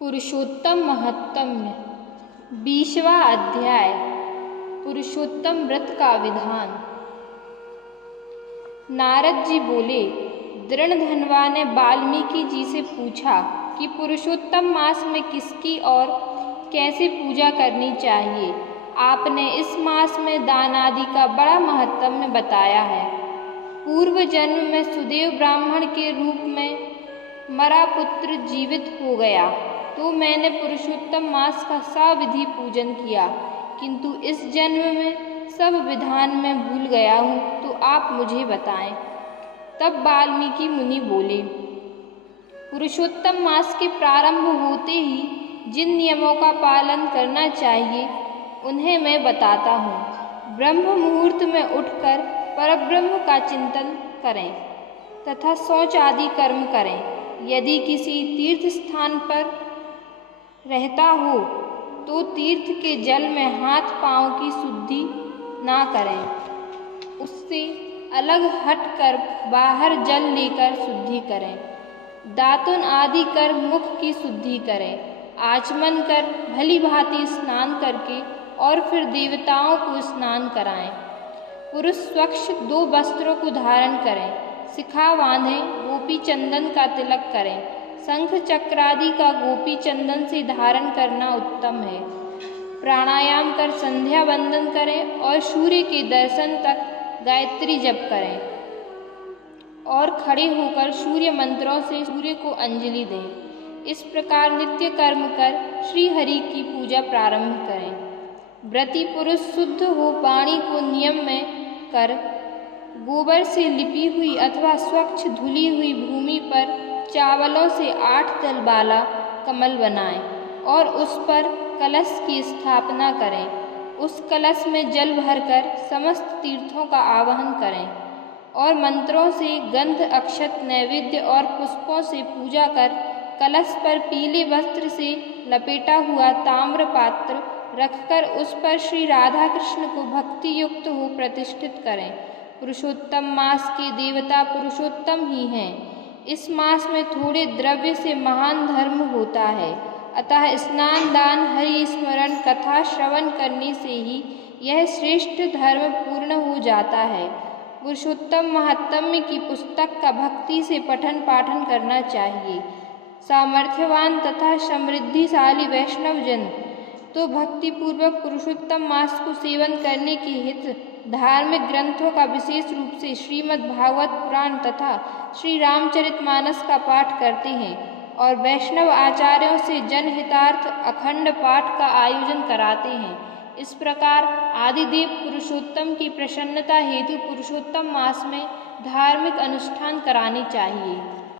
पुरुषोत्तम महत्म्य 20वां अध्याय पुरुषोत्तम व्रत का विधान। नारद जी बोले, दृढ़धनवा ने वाल्मीकि जी से पूछा कि पुरुषोत्तम मास में किसकी और कैसे पूजा करनी चाहिए। आपने इस मास में दान आदि का बड़ा महत्म्य बताया है। पूर्व जन्म में सुदेव ब्राह्मण के रूप में मरा पुत्र जीवित हो गया तो मैंने पुरुषोत्तम मास का साविधि पूजन किया, किंतु इस जन्म में सब विधान में भूल गया हूँ, तो आप मुझे बताएं। तब वाल्मीकि मुनि बोले, पुरुषोत्तम मास के प्रारंभ होते ही जिन नियमों का पालन करना चाहिए उन्हें मैं बताता हूँ। ब्रह्म मुहूर्त में उठकर परब्रह्म का चिंतन करें तथा शौच आदि कर्म करें। यदि किसी तीर्थ स्थान पर रहता हो तो तीर्थ के जल में हाथ पांव की शुद्धि ना करें, उससे अलग हटकर बाहर जल लेकर शुद्धि करें। दातुन आदि कर मुख की शुद्धि करें। आचमन कर भली भांति स्नान करके और फिर देवताओं को स्नान कराएं। पुरुष स्वच्छ 2 वस्त्रों को धारण करें, शिखा बांधें, गोपी चंदन का तिलक करें। शंख चक्रादि का गोपी चंदन से धारण करना उत्तम है। प्राणायाम कर संध्या वंदन करें और सूर्य के दर्शन तक गायत्री जप करें और खड़े होकर सूर्य मंत्रों से सूर्य को अंजलि दें। इस प्रकार नित्य कर्म कर श्री हरि की पूजा प्रारंभ करें। व्रती पुरुष शुद्ध हो वाणी को नियम में कर गोबर से लिपी हुई अथवा स्वच्छ धुली हुई भूमि पर चावलों से 8 दल वाला कमल बनाएं और उस पर कलश की स्थापना करें। उस कलश में जल भरकर समस्त तीर्थों का आवाहन करें और मंत्रों से गंध अक्षत नैवेद्य और पुष्पों से पूजा कर कलश पर पीले वस्त्र से लपेटा हुआ ताम्र पात्र रखकर उस पर श्री राधा कृष्ण को भक्ति युक्त हो प्रतिष्ठित करें। पुरुषोत्तम मास के देवता पुरुषोत्तम ही हैं। इस मास में थोड़े द्रव्य से महान धर्म होता है, अतः स्नान दान हरि स्मरण कथा श्रवण करने से ही यह श्रेष्ठ धर्म पूर्ण हो जाता है। पुरुषोत्तम महात्म्य की पुस्तक का भक्ति से पठन पाठन करना चाहिए। सामर्थ्यवान तथा समृद्धिशाली वैष्णव जन तो भक्तिपूर्वक पुरुषोत्तम मास को सेवन करने के हित धार्मिक ग्रंथों का विशेष रूप से श्रीमद् भागवत पुराण तथा श्री रामचरितमानस का पाठ करते हैं और वैष्णव आचार्यों से जनहितार्थ अखंड पाठ का आयोजन कराते हैं। इस प्रकार आदिदेव पुरुषोत्तम की प्रसन्नता हेतु पुरुषोत्तम मास में धार्मिक अनुष्ठान कराने चाहिए।